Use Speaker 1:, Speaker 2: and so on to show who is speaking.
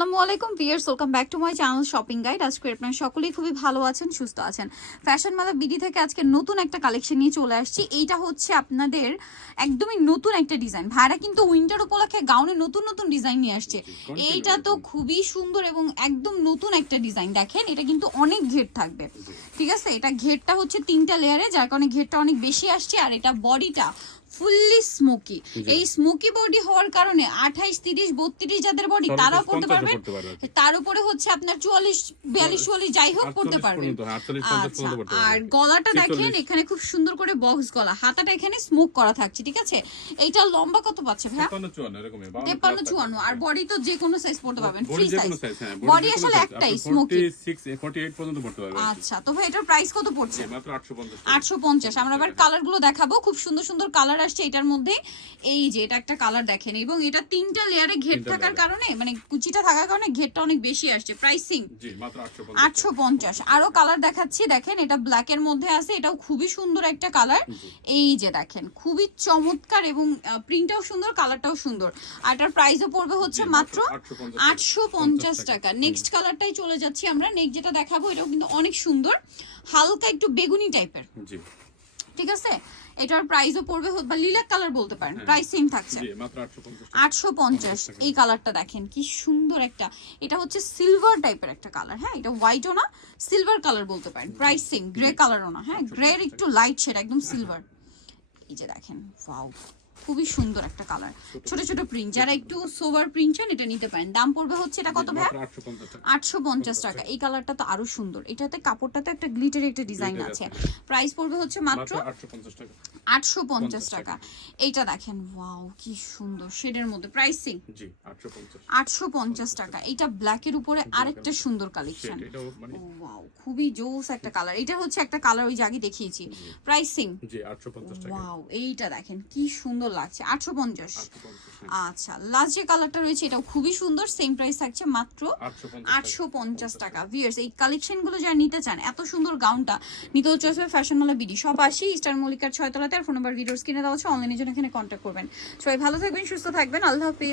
Speaker 1: আসসালামু আলাইকুম viewers welcome back to my channel shopping guide আজকে আপনারা সকলেই খুবই ভালো আছেন সুস্থ আছেন। ফ্যাশন মালা বিডি থেকে আজকে নতুন একটা কালেকশন নিয়ে চলে আসছি। এইটা হচ্ছে আপনাদের একদমই নতুন একটা ডিজাইন ভাইরা কিন্তু উইন্টার উপলক্ষে গাউনে নতুন নতুন ডিজাইন নিয়ে আসছে। এইটা তো খুবই সুন্দর এবং একদম নতুন একটা ডিজাইন দেখেন এটা কিন্তু অনেক ঘের থাকবে। ঠিক আছে? এটা ঘেরটা হচ্ছে তিনটা লেয়ারে যার কারণে ঘেরটা অনেক বেশি আসছে আর এটা বডিটা ফুললি স্মোকি এই স্মোকি বডি হওয়ার কারণে আঠাইশ তিরিশ বত্রিশ যাদের বডি তারাও পড়তে পারবেন তার উপরে হচ্ছে আপনার চুয়াল্লিশ বিয়াল্লিশ চুয়াল্লিশ যাই হোক পড়তে পারবেন আচ্ছা আর গলাটা দেখেন এখানে খুব সুন্দর করে বক্স গলা। হাতাটা এখানে স্মোক করা থাকছে ঠিক আছে? এইটা লম্বা কত পাচ্ছে ভাইয়া? তেপ্পান্ন চুয়ান্ন আর বডি তো যে কোনো সাইজ পড়তে পারবেন ফ্রি সাইজ বডি আসলে একটাই স্মোকি আচ্ছা তো ভাই এটার প্রাইস কত পড়ছে? আটশো পঞ্চাশ আমরা আবার কালারগুলো দেখাবো। খুব সুন্দর সুন্দর কালার আসছে এটার মধ্যে এই যে এটা একটা কালার দেখেন। এবং এটা তিনটা লেয়ারে ঘের থাকার কারণে মানে কুচিটা থাকার কারণে ঘেরটা অনেক বেশি আসছে। প্রাইসিং আটশো পঞ্চাশ আরও কালার দেখাচ্ছি দেখেন এটা ব্ল্যাক এর মধ্যে আছে এটাও খুবই সুন্দর একটা কালার এই যে দেখেন খুবই চমৎকার এবং প্রিন্টটাও সুন্দর কালারটাও সুন্দর। আর এটার প্রাইসও পড়বে হচ্ছে মাত্র আটশো পঞ্চাশ টাকা। নেক্সট কালারটাই চলে যাচ্ছি আমরা। নেক্সট যেটা দেখাবো এটাও কিন্তু অনেক সুন্দর। হালকা একটু বেগুনি টাইপের ঠিক আছে? এটার প্রাইসও পড়বে বা লিলাক কালার বলতে পারেন প্রাইস সেম থাকছে। আটশো পঞ্চাশ এই কালারটা দেখেন কি সুন্দর একটা। এটা হচ্ছে সিলভার টাইপের একটা কালার হ্যাঁ? এটা হোয়াইটও না সিলভার কালার বলতে পারেন প্রাইস সেম গ্রে কালারও না হ্যাঁ? গ্রে একটু লাইট শেড একদম সিলভার এই যে দেখেন ওয়াও খুবই সুন্দর একটা কালার ছোট ছোট। প্রিন্ট যারা একটু সোভার প্রিন্ট চান এটা নিতে পারেন। দাম পড়বে হচ্ছে এটা কত ভাই আটশো পঞ্চাশ টাকা। এই কালারটা তো আরও সুন্দর। এটাতে কাপড়টাতে একটা গ্লিটার একটা ডিজাইন আছে
Speaker 2: আছে,
Speaker 1: প্রাইস পড়বে হচ্ছে মাত্র আটশো পঞ্চাশ টাকা। এইটা দেখেন ওয়াও কি সুন্দর। শেডের মধ্যে প্রাইসিং? আটশো পঞ্চাশ। টাকা। এটা ব্ল্যাকের উপরে আরেকটা সুন্দর কালেকশন ওয়াও খুবই জোস একটা কালার এটা হচ্ছে একটা কালার ওই যে দেখিয়েছি। প্রাইসিং ওয়াও এইটা দেখেন কি সুন্দর লাগছে। আটশো পঞ্চাশ। আচ্ছা লাস্ট যে কালারটা রয়েছে এটাও খুবই সুন্দর সেম প্রাইস থাকছে মাত্র আটশো পঞ্চাশ টাকা। ভিয়ার্স এই কালেকশনগুলো যারা নিতে চান এত সুন্দর গাউনটা নিতে হচ্ছে ফ্যাশন মালা বিডি সব আসি স্টার মল্লিকার ছয়তলাতে ফোন নাম্বার ভিডিওস কিনে দেওয়া হচ্ছে অনলাইনের জন্য এখানে কন্ট্যাক্ট করবেন। সবাই ভালো থাকবেন, সুস্থ থাকবেন। আল্লাহ হাফিজ।